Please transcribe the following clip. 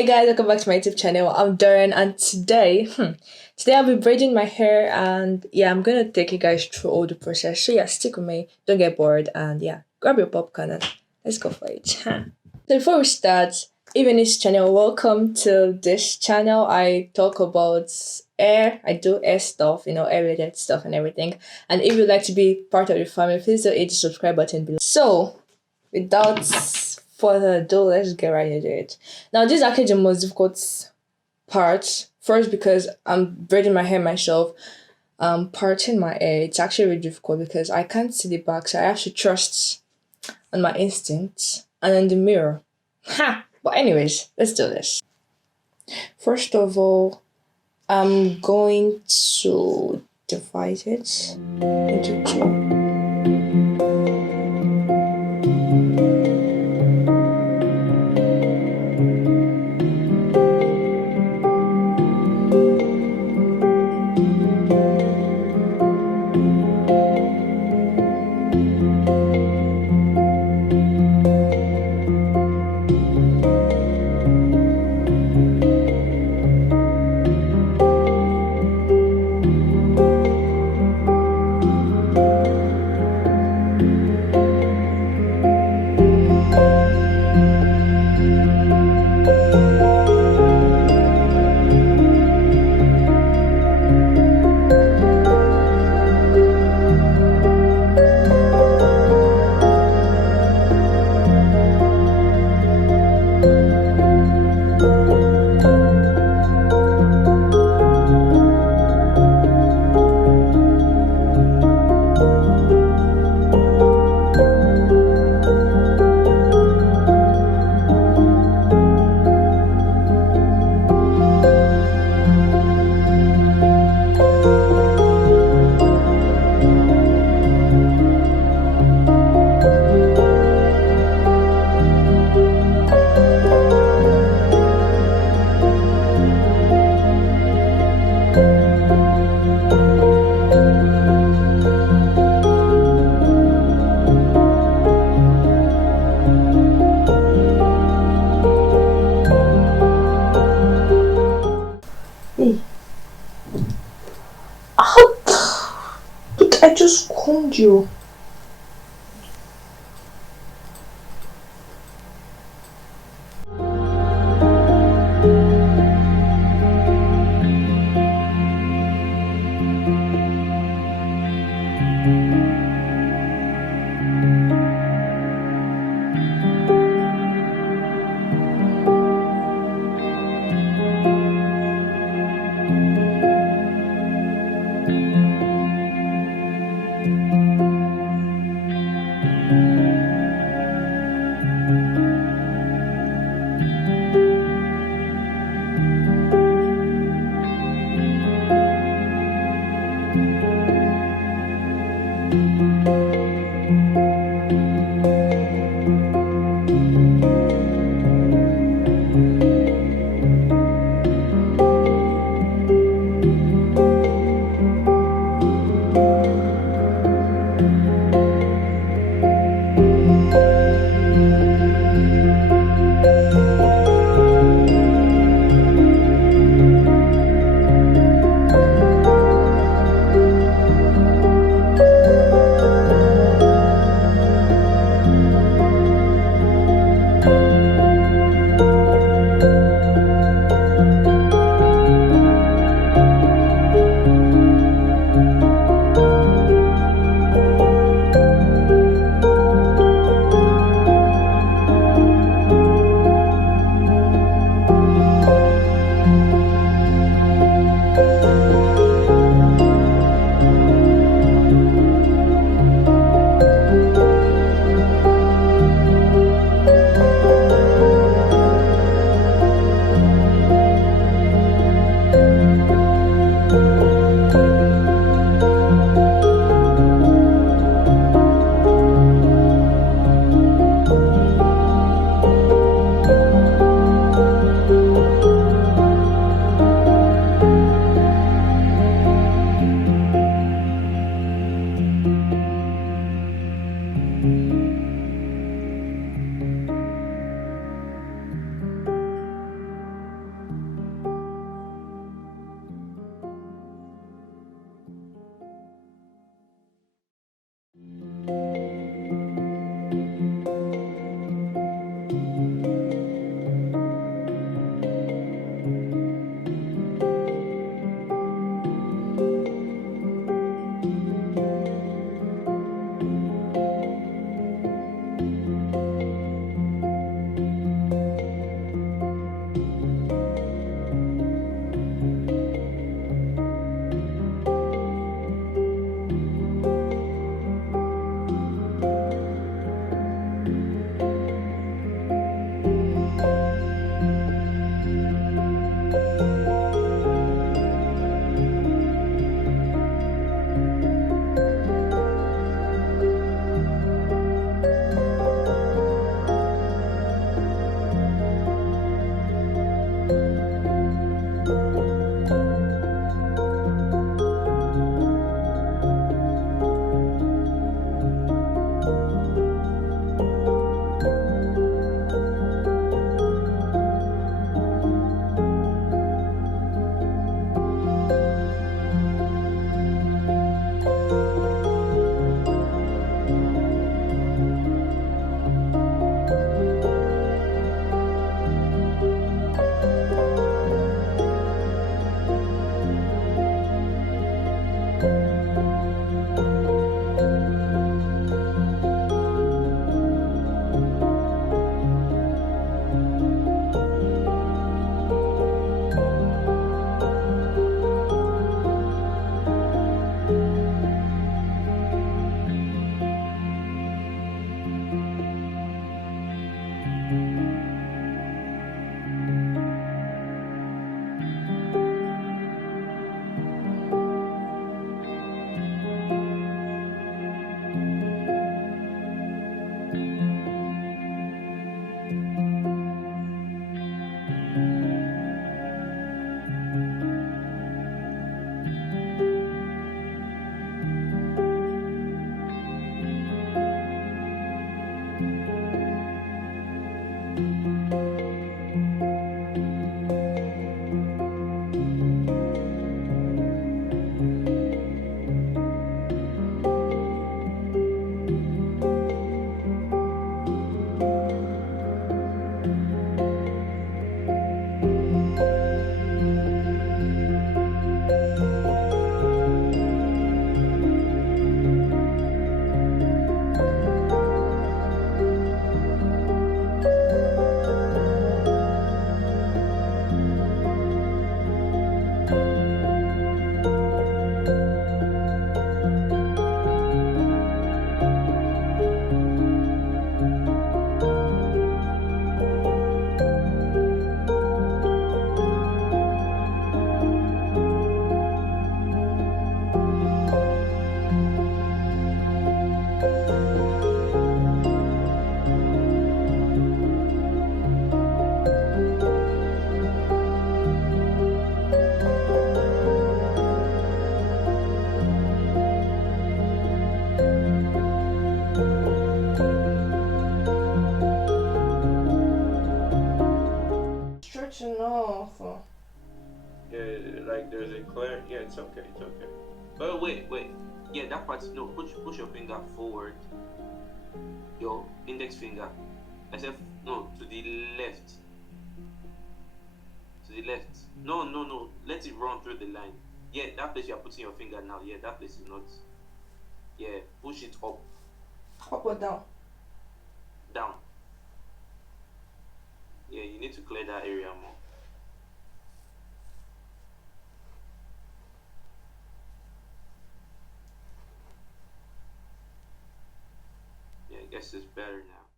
Hey guys, welcome back to my YouTube channel. I'm Darren, and today I'll be braiding my hair, and I'm gonna take you guys through all the process. So stick with me, don't get bored, and grab your popcorn and let's go for it. So before we start, if you're new to this channel, welcome to this channel. I talk about hair, I do hair stuff, hair related stuff and everything. And if you'd like to be part of the family, please do hit the subscribe button below. So without further ado, let's get right into it. Now, this is actually the most difficult part. First, because I'm braiding my hair myself, parting my hair. It's actually really difficult because I can't see the back, so I have to trust on my instincts and on the mirror. But anyways, let's do this. First of all, I'm going to divide it into two. I just combed you. stretch enough. Yeah, like there's a clear. Yeah, it's okay. It's okay. Oh wait. Yeah, that part. No, push your finger forward. Your index finger. Except no, to the left. To the left. No. Let it run through the line. Yeah, that place you are putting your finger now. Yeah, that place is not. Yeah, push it up, Up or down? down. Yeah, you need to clear that area more. Yeah, I guess it's better now.